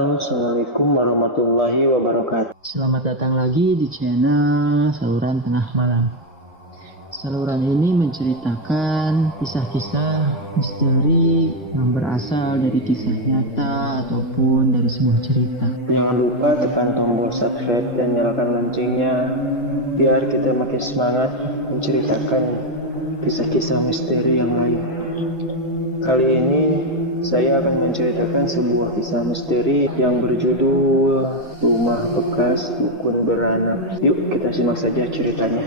Halo, Assalamualaikum warahmatullahi wabarakatuh. Selamat datang lagi di channel Saluran Tengah Malam. Saluran ini menceritakan kisah-kisah misteri yang berasal dari kisah nyata ataupun dari sebuah cerita. Jangan lupa tekan tombol subscribe dan nyalakan loncengnya biar kita makin semangat menceritakan kisah-kisah misteri yang lain. Kali ini saya akan menceritakan sebuah kisah misteri yang berjudul Rumah Bekas Dukun Beranak. Yuk kita simak saja ceritanya.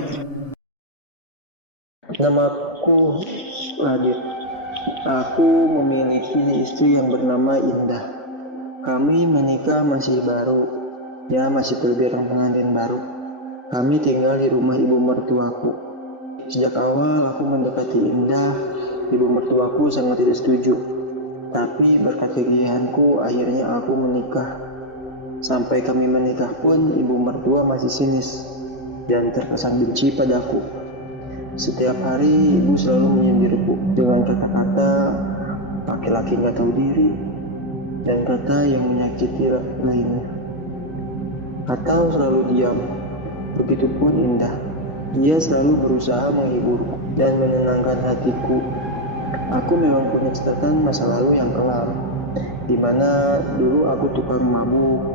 Namaku Radit. Aku memiliki istri yang bernama Indah. Kami menikah masih baru, masih terbilang pengantin baru. Kami tinggal di rumah ibu mertuaku. Sejak awal aku mendekati Indah, ibu mertuaku sangat tidak setuju. Tapi berkat kegiahanku, akhirnya aku menikah. Sampai kami menikah pun, ibu mertua masih sinis dan terkesan benci padaku. Setiap hari ibu selalu menyindirku dengan kata-kata laki-laki gak tahu diri dan kata yang menyakiti lainnya. Atau selalu diam. Begitupun Indah. Dia selalu berusaha menghiburku dan menenangkan hatiku. Aku memang punya catatan masa lalu yang kelam, di mana dulu aku tukang mabuk,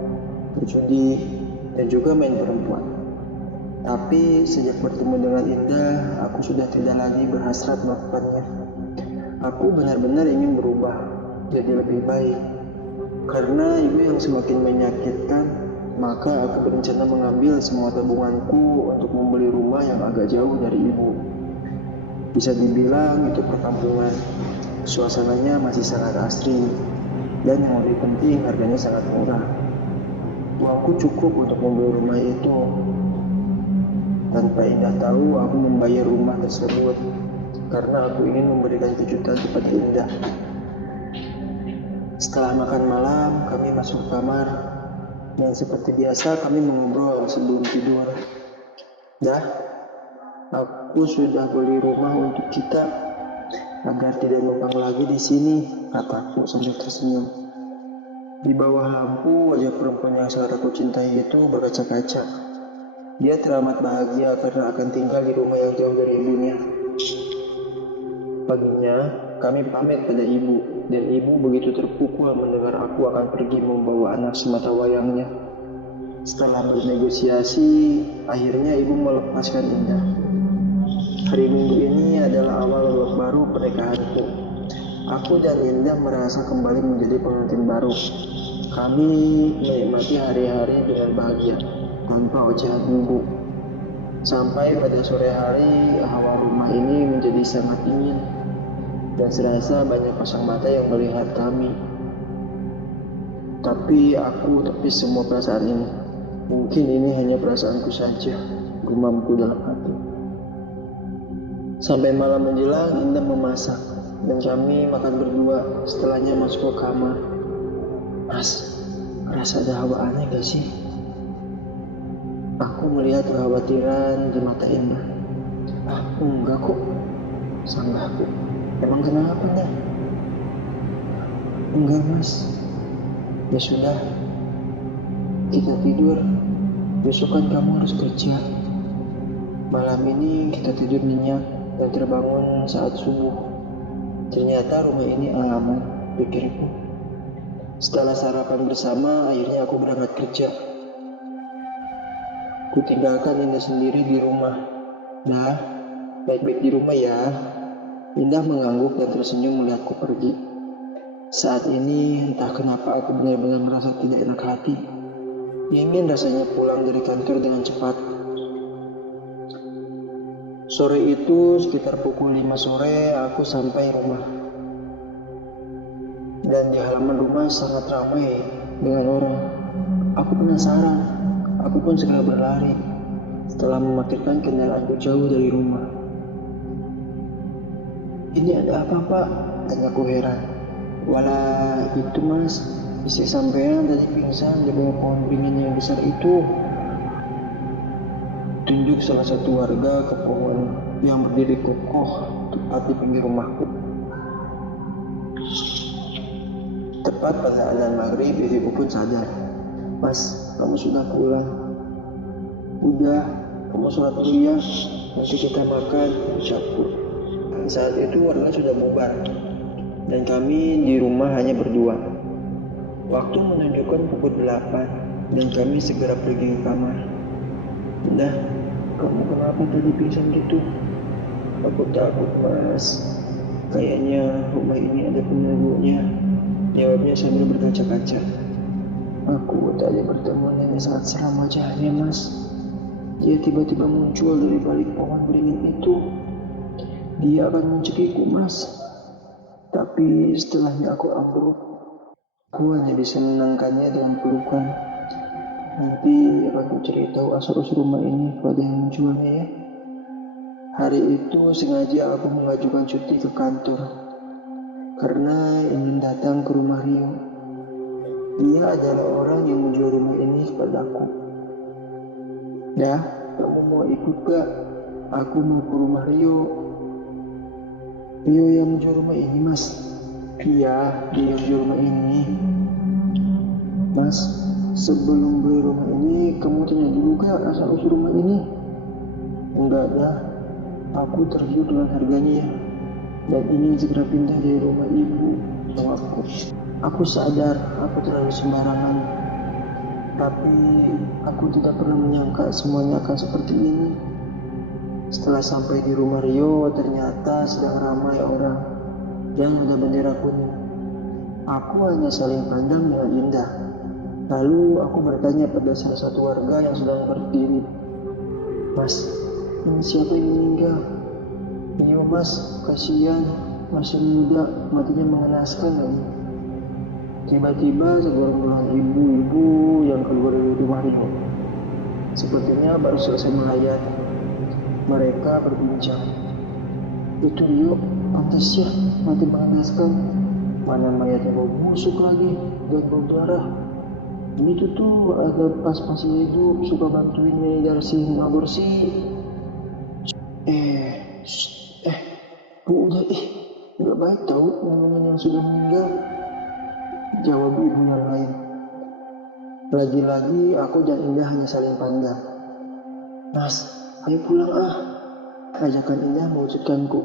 berjudi, dan juga main perempuan. Tapi sejak bertemu dengan Indah, aku sudah tidak lagi berhasrat melakukannya. Aku benar-benar ingin berubah, jadi lebih baik. Karena ibu yang semakin menyakitkan, maka aku berencana mengambil semua tabunganku untuk membeli rumah yang agak jauh dari ibu. Bisa dibilang itu perkampungan. Suasananya masih sangat asri, dan yang lebih penting harganya sangat murah. Uangku cukup untuk membeli rumah itu. Tanpa Indah tahu, aku membayar rumah tersebut karena aku ingin memberikan kejutan kepada Indah. Setelah makan malam, kami masuk kamar dan seperti biasa kami mengobrol sebelum tidur. Dah, aku sudah beli rumah untuk kita agar tidak numpang lagi di sini, kataku sambil tersenyum. Di bawah lampu, wajah perempuan yang sangat aku cintai itu berkaca-kaca. Dia teramat bahagia karena akan tinggal di rumah yang jauh dari ibunya. Paginya, kami pamit pada ibu, dan ibu begitu terpukul mendengar aku akan pergi membawa anak semata wayangnya. Setelah bernegosiasi, akhirnya ibu melepaskan Indah. Hari Minggu ini adalah awal babak baru pernikahanku. Aku dan Indah merasa kembali menjadi pengantin baru. Kami menikmati hari-hari dengan bahagia, tanpa ocehan ibu. Sampai pada sore hari, hawa rumah ini menjadi sangat dingin, dan serasa banyak pasang mata yang melihat kami. Tapi aku tepis semua perasaan ini. Mungkin ini hanya perasaanku saja, gumamku dalam hati. Sampai malam menjelang, Indah memasak, dan kami makan berdua. Setelahnya masuk ke kamar. Mas, ngerasa ada hawa aneh gak sih? Aku melihat kekhawatiran di mata Indah. Enggak kok, sanggahku. Emang kenapa nih? Enggak mas. Ya sudah, kita tidur. Besok kan kamu harus kerja. Malam ini kita tidur nyenyak dan terbangun saat subuh. Ternyata rumah ini aman, pikirku. Setelah sarapan bersama, akhirnya aku berangkat kerja. Kutinggalkan Indah sendiri di rumah. Nah, baik-baik di rumah ya. Indah mengangguk dan tersenyum melihatku pergi. Saat ini entah kenapa aku benar-benar merasa tidak enak hati. Ingin rasanya pulang dari kantor dengan cepat. Sore itu sekitar pukul 5 sore aku sampai rumah. Dan di halaman rumah sangat ramai dengan orang. Aku penasaran. Aku pun segera berlari setelah memarkirkan kendaraanku jauh dari rumah. Ini ada apa pak? Tanyaku heran. Walah itu mas, istri sampean tadi pingsan di bawah pohon beringin yang besar itu. Tunjuk salah satu warga ke pohon yang berdiri kokoh tepat di pinggir rumahku. tepat pada adzan maghrib, ibu pun sadar. Mas, kamu sudah pulang. Udah, kamu sholat dulu ya. Nanti kita makan, ucapku. Saat itu warga sudah bubar, dan kami di rumah hanya berdua. Waktu menunjukkan pukul 8, dan kami segera pergi ke kamar. Udah, kamu kenapa tadi pingsan gitu? Aku takut, Mas. Kayaknya rumah ini ada penunggunya. Jawabnya sambil berkaca-kaca. Aku tadi bertemu nenek sangat seram wajahnya, Mas. Dia tiba-tiba muncul dari balik pohon beringin itu. Dia akan mencekiku, Mas. Tapi setelahnya aku ambruk. Aku hanya bisa menenangkannya dengan pelukan. Nanti aku ceritahu asal-usul rumah ini pada yang menjualnya ya. Hari itu sengaja aku mengajukan cuti ke kantor karena ingin datang ke rumah Rio. Dia adalah orang yang menjual rumah ini kepadaku. Dah, kamu mau ikut gak? Aku mau ke rumah Rio. Rio yang menjual rumah ini, Mas. Iya, dia yang menjual rumah ini. Mas, sebelum beli rumah ini, kamu tanya dulu gak asal-usul rumah ini? Enggak dah, aku tergiur dengan harganya ya. Dan ingin segera pindah dari rumah ibu, jawabku. Aku sadar aku terlalu sembarangan. Tapi aku tidak pernah menyangka semuanya akan seperti ini. Setelah sampai di rumah Rio, ternyata sedang ramai orang yang ada bendera kuning. Aku hanya saling pandang dengan indah. Lalu aku bertanya pada salah satu warga yang sedang berdiri. Mas, ini siapa yang meninggal? Rio, Mas, kasihan, masih muda, matinya mengenaskan lagi. Tiba-tiba segerombolan ibu-ibu yang keluar dari rumah Rio. Sepertinya baru selesai melayat. Mereka berbincang. Itu Rio, pantas ya, mati mengenaskan. Mana mayatnya bau busuk lagi dan bau darah. Ini tuh ada pas masih hidup suka bantuin Nyai Darsi aborsi. Bu udah nggak baik tahu ngomongin yang sudah meninggal. Jawab ibu yang lain. Lagi-lagi aku dan Indah hanya saling pandang. Mas, ayo pulang ah. Ajakan Indah mewujudkanku.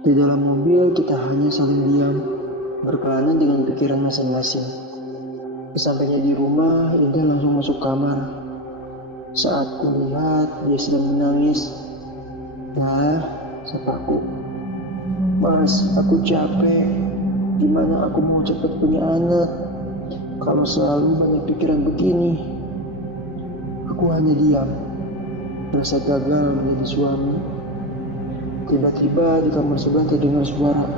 Di dalam mobil kita hanya saling diam, berkelana dengan pikiran masing-masing. Sesampainya di rumah, Indah langsung masuk kamar. Saat kulihat dia sedang menangis. Nah, sapaku. Mas, aku capek. Gimana aku mau cepat punya anak kalau selalu banyak pikiran begini? Aku hanya diam, merasa gagal menjadi suami. Tiba-tiba di kamar sebelah terdengar suara.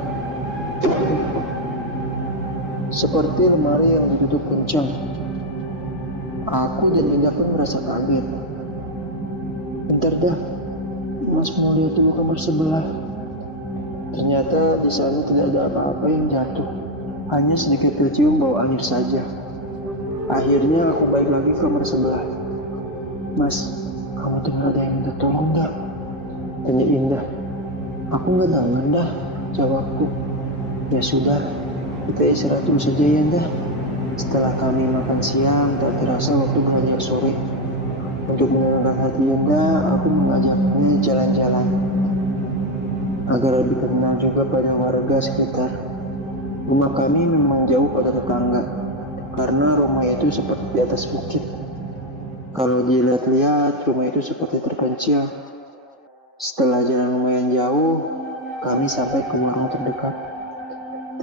Seperti lemari yang ditutup kencang. Aku dan Indah pun merasa kaget. Bentar dah, Mas mau lihat dulu kamar sebelah. Ternyata di sana tidak ada apa-apa yang jatuh, hanya sedikit tercium bau air saja. Akhirnya aku balik lagi ke kamar sebelah. Mas, kamu dengar ada yang minta tolong nggak? Tanya Indah. Aku nggak dengar dah, jawabku. Ya sudah, kita istirahat dulu saja ya Indah. Setelah kami makan siang, tak terasa waktu beranjak sore. Untuk menenangkan hati Indah, aku mengajaknya jalan-jalan agar lebih kenal juga pada warga sekitar. Rumah kami memang jauh pada tetangga, karena rumah itu seperti di atas bukit. Kalau dilihat-lihat, rumah itu seperti terpencil. Setelah jalan lumayan jauh, kami sampai ke warung terdekat.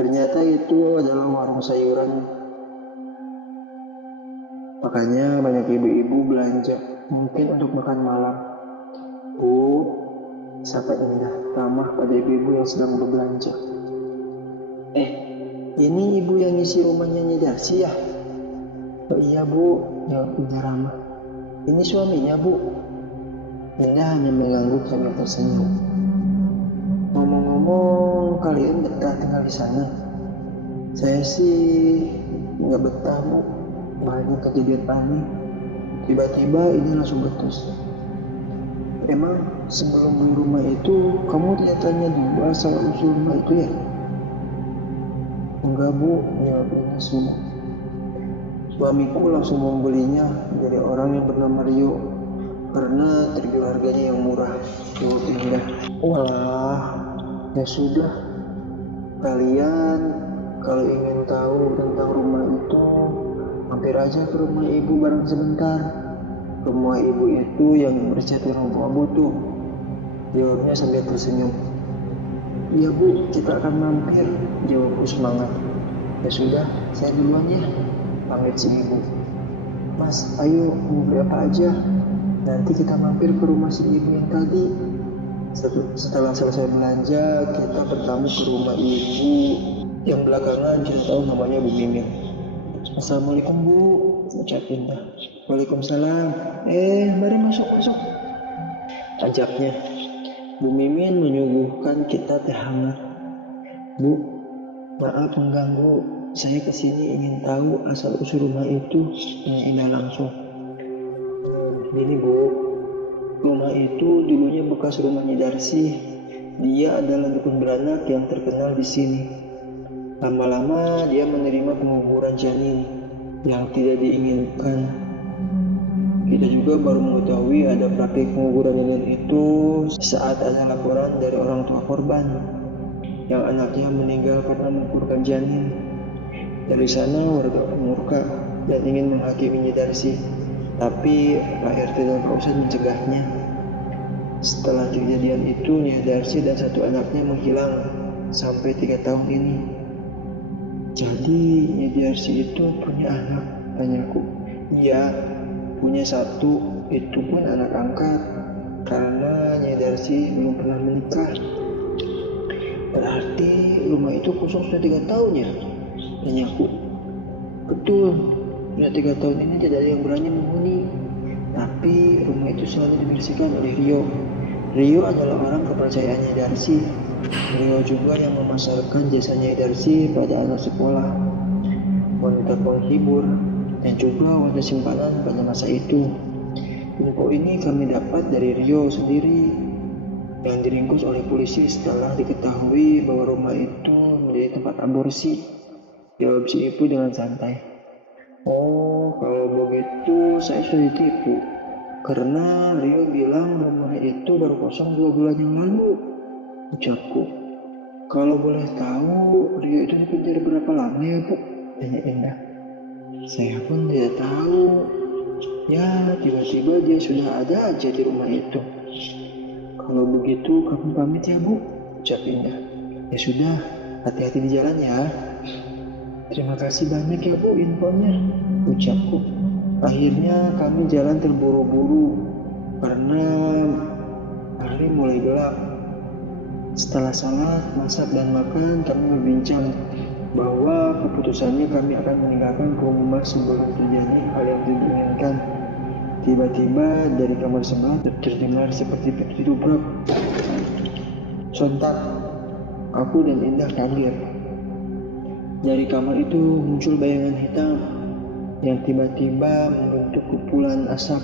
Ternyata itu adalah warung sayuran. Makanya banyak ibu-ibu belanja, mungkin untuk makan malam. Bu, sapa Indah ramah pada ibu-ibu yang sedang berbelanja. Ini ibu yang ngisi rumahnya Nyai Darsi ya? Oh iya bu, jawab Indah ramah. Ini suaminya bu. Indah hanya mengangguk sambil tersenyum. Ngomong-ngomong, kalian betah tinggal di sana? Saya sih nggak betah bu, banyak kejadian aneh. Tiba-tiba ini langsung betus. Emang sebelum beli rumah itu kamu tidak tanya dulu asal usul rumah itu ya? Enggak bu, jawab Indah sudah. Suamiku langsung membelinya dari orang yang bernama Rio karena tergiur harganya yang murah. Jawab Indah. Wah, ya sudah. Kalian kalau ingin tahu tentang rumah itu, mampir aja ke rumah ibu bareng sebentar. Rumah ibu itu yang bercat lampu abu tuh. Jawabnya sambil tersenyum. Iya bu, kita akan mampir. Jawabku semangat. Ya sudah, saya duluan ya. Pamit si ibu. Mas, ayo mau beli apa aja. Nanti kita mampir ke rumah si ibu yang tadi. Setelah selesai belanja, kita bertamu ke rumah ibu yang belakangan kita tahu namanya Bu Mimin. Assalamualaikum Bu, ucap Indah. Waalaikumsalam. Mari masuk. Ajaknya. Bu Mimin menyuguhkan kita teh hangat. Bu, maaf mengganggu. Saya kesini ingin tahu asal usul rumah itu. Indah langsung. Gini Bu, rumah itu dulunya bekas rumahnya Darsi. Dia adalah dukun beranak yang terkenal di sini. Lama-lama dia menerima penguburan janin yang tidak diinginkan. Kita juga baru mengetahui ada praktik penguburan janin itu saat ada laporan dari orang tua korban yang anaknya meninggal karena menguburkan janin. Dari sana warga murka dan ingin menghakimi Darsi, tapi Pak RT dan Pak Ustadz mencegahnya. Setelah kejadian itu, Nyai Darsi dan satu anaknya menghilang sampai 3 tahun ini. Jadi Nyai Darsi itu punya anak, tanyaku. Iya, punya 1, itu pun anak angkat, karena Nyai Darsi belum pernah menikah. Berarti rumah itu kosong sudah 3 tahun ya? Tanyaku. Betul, sudah 3 tahun ini tidak ada yang berani menghuni. Tapi rumah itu selalu dibersihkan oleh Rio. Rio adalah orang kepercayaannya Darsi. Rio juga yang memasarkan jasanya Darsi pada anak sekolah, wanita penghibur, dan juga wanita simpanan pada masa itu. Info ini kami dapat dari Rio sendiri yang diringkus oleh polisi setelah diketahui bahwa rumah itu menjadi tempat aborsi. Jawab si ibu dengan santai. Oh, kalau begitu saya sudah ditipu. Karena Rio bilang rumah itu baru kosong 2 bulan yang lalu. Ucapku. Kalau boleh tahu, Rio itu dipenjara berapa lama ya Bu? Tanya Indah. Saya pun tidak tahu. Ya, tiba-tiba dia sudah ada aja di rumah itu. Kalau begitu kami pamit ya Bu, ucap Indah. Ya sudah, hati-hati di jalan ya. Terima kasih banyak ya Bu infonya, ucapku. Akhirnya kami jalan terburu-buru karena hari mulai gelap. Setelah salat, masak dan makan, kami berbincang bahwa keputusannya kami akan meninggalkan rumah sebelum terjadi hal yang tidak diinginkan. Tiba-tiba dari kamar sebelah terdengar seperti pintu didobrak. Sontak, aku dan Indah kaget. Dari kamar itu muncul bayangan hitam yang tiba-tiba membentuk kumpulan asap.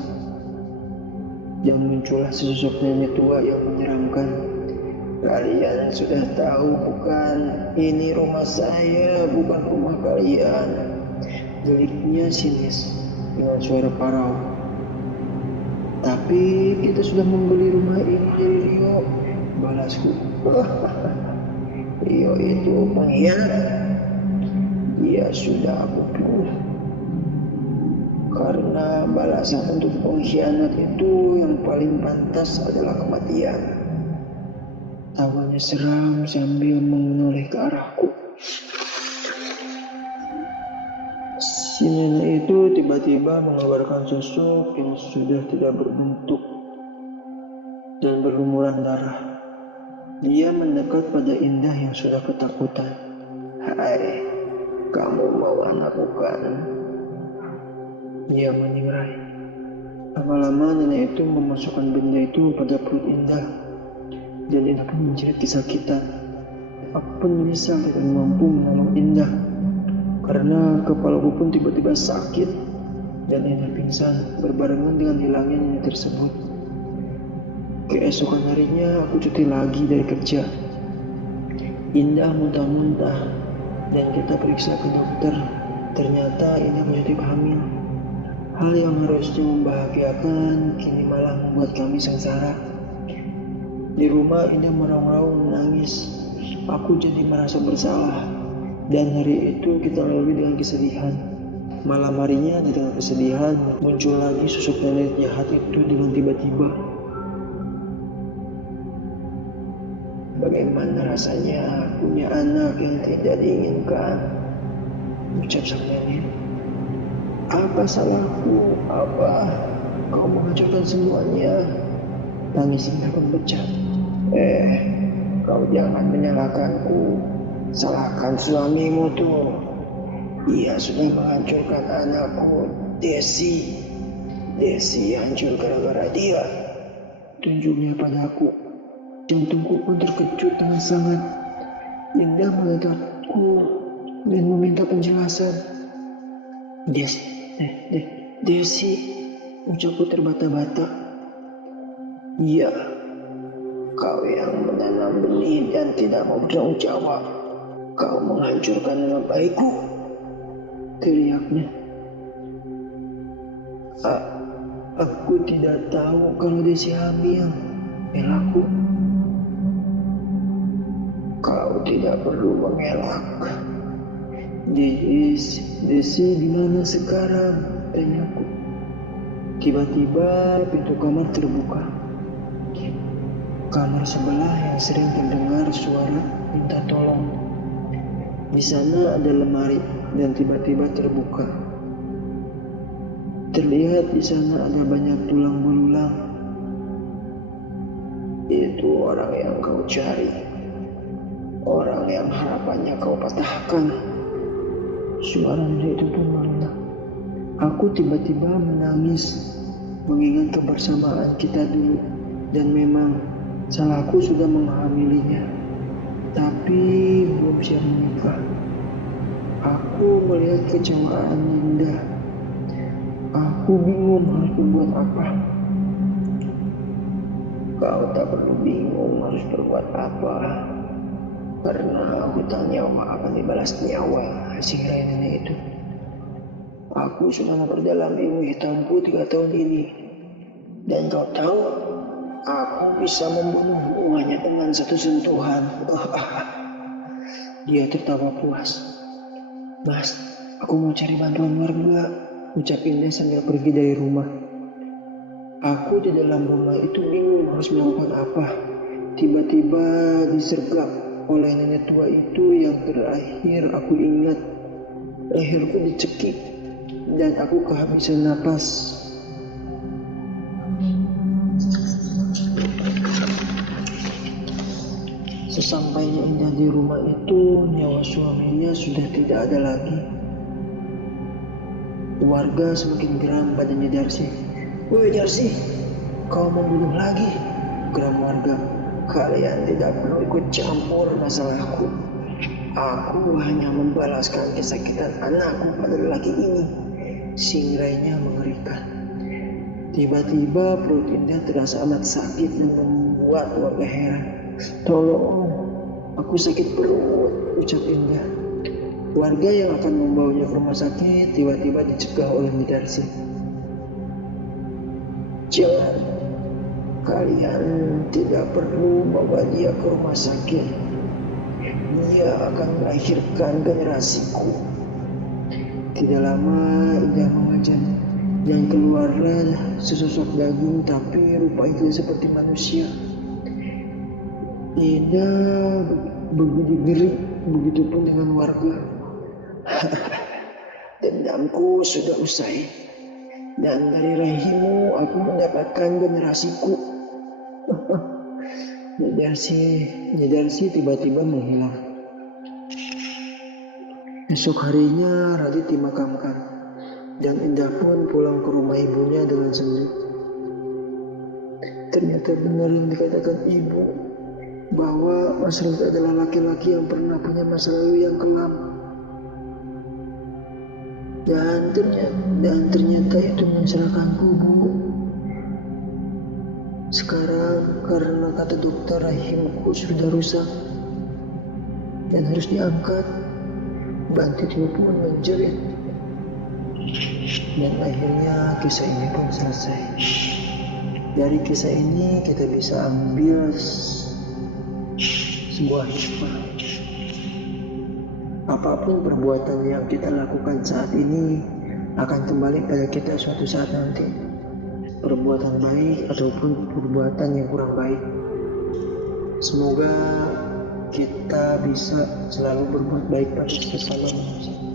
Dan muncullah sesosok nenek tua yang menyeramkan. Kalian sudah tahu bukan? Ini rumah saya, bukan rumah kalian. Deliknya sinis dengan suara parau. Tapi kita sudah membeli rumah ini dari Rio, balasku. Rio itu pengkhianat. Dia sudah aku bunuh. Karena balasan untuk pengkhianat itu yang paling pantas adalah kematian. Tawanya seram sambil menoleh ke arahku. Si nenek itu tiba-tiba mengeluarkan sosok yang sudah tidak berbentuk dan berlumuran darah. Dia mendekat pada Indah yang sudah ketakutan. Hai, kamu mau anak bukan? Dia menyingai. Lama-lama nenek itu memasukkan benda itu pada perut Indah. Dan Indah pun menjerit kesakitan. Aku pun menyesal tidak mampu menolong Indah. Karena kepalaku pun tiba-tiba sakit. Dan Indah pingsan berbarengan dengan hilangnya nenek tersebut. Keesokan harinya aku cuti lagi dari kerja. Indah muntah-muntah. dan kita periksa ke dokter. Ternyata Indah positif hamil. Hal yang harusnya membahagiakan kini malah membuat kami sengsara. Di rumah Indah meraung-raung menangis. Aku jadi merasa bersalah. Dan hari itu kita lalui dengan kesedihan. Malam harinya di tengah kesedihan muncul lagi sosok nenek jahat itu dengan tiba-tiba. Bagaimana rasanya punya anak yang tidak diinginkan? Ucap sang nenek. Apa salahku? Apa? Kau menghancurkan semuanya. Tangis Indah pun pecah. Kau jangan menyalahkanku. Salahkan suamimu tuh. Ia sudah menghancurkan anakku, Desi. Desi hancur gara-gara dia. Tunjuknya padaku. Jantungku pun terkejut dengan sangat. Indah menatapku dan meminta penjelasan. Desi, ucapku terbata-bata. Iya, kau yang menanam benih dan tidak mau bertanggung jawab. Kau menghancurkan nama baikku, teriaknya. Aku tidak tahu kalau Desi hamil, belaku. Kau tidak perlu mengelak. Desi di mana sekarang? Tanyaku. Tiba-tiba pintu kamar terbuka. Kamar sebelah yang sering terdengar suara minta tolong. Di sana ada lemari dan tiba-tiba terbuka. Terlihat di sana ada banyak tulang belulang. Itu orang yang kau cari. Orang yang harapannya kau patahkan. Suara nenek itu pun merendah. Aku tiba-tiba menangis mengingat kebersamaan kita dulu. Dan memang salahku sudah menghamilinya, tapi belum siap menikah. Aku melihat kecewaan Indah. Aku bingung harus berbuat apa. Kau tak perlu bingung harus berbuat apa. Karena hutang nyawa akan dibalas nyawa, singrai nenek itu. Aku sudah memperdalam ilmu hitamku 3 tahun ini. Dan kau tahu, aku bisa membunuhmu hanya dengan 1 sentuhan. Dia tertawa puas. Mas, aku mau cari bantuan warga, ucap Indah sambil pergi dari rumah. Aku di dalam rumah itu bingung harus melakukan apa. Tiba-tiba disergap oleh nenek tua itu yang terakhir aku ingat. Leherku dicekik dan aku kehabisan napas. Sesampainya Indah di rumah itu, nyawa suaminya sudah tidak ada lagi. Warga semakin geram padanya Darsi. Woi Darsi, kau membunuh lagi? Geram warga. Kalian tidak perlu ikut campur masalahku. Aku hanya membalaskan kesakitan anakku pada lelaki ini. Singrainya mengerikan. Tiba-tiba perut Indah terasa amat sakit dan membuat warga heran. Tolong, aku sakit perut, ucap Indah. Warga yang akan membawanya ke rumah sakit tiba-tiba dicegah oleh Darsi. Jangan, kalian tidak perlu bawa dia ke rumah sakit. Dia akan melahirkan generasiku. Tidak lama Indah mengajar dan keluarlah sesosok daging, tapi rupa itu seperti manusia. Indah begitu ngeri, begitupun dengan warga. Dendamku sudah usai, dan dari rahimmu aku mendapatkan generasiku. Darsi tiba-tiba menghilang. Esok harinya Radit dimakamkan, dan Indah pun pulang ke rumah ibunya dengan sedih. Ternyata benar yang dikatakan ibu, bahwa Mas Radit adalah laki-laki yang pernah punya masa lalu yang kelam. Dan ternyata itu mencelakakanku, Bu. Sekarang karena kata dokter rahimku sudah rusak dan harus diangkat. Bantinnya pun menjerit. Dan akhirnya kisah ini pun selesai. Dari kisah ini kita bisa ambil sebuah hikmah. Apapun perbuatan yang kita lakukan saat ini akan kembali pada kita suatu saat nanti. Perbuatan baik ataupun perbuatan yang kurang baik. Semoga kita bisa selalu berbuat baik pada sesama manusia.